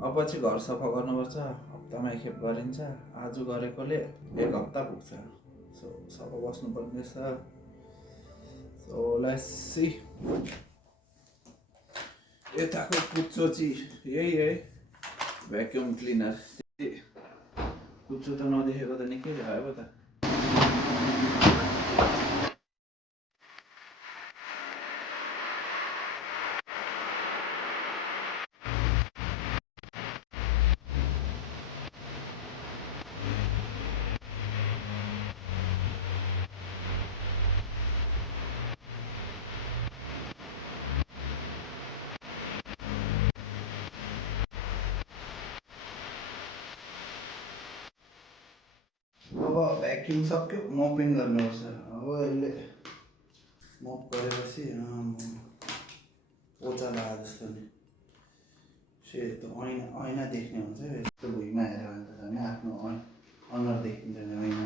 अब चाहिँ घर सफा गर्नुपर्छ, हप्तामा एकखेप गरिन्छ। आज गरेकोले 1 हप्ता पुग्छ। सो सफा बस्नुपर्ने छ। So let's see. यताको कुचो चाहिँ यही है, भ्याक्युम क्लिनर। कुचो त नदेखेको त निकै भयो त। अब भ्याक्युम सक्यो, मोपिङ गर्नुपर्छ। अब यसले मोप गरेपछि पोचा लगाए जस्तो नि सेतो ऐना देख्ने हुन्छ। यस्तो भुइँमा हेऱ्यो भने त झन् आफ्नो अनुहार देखिन्छ नि ऐना।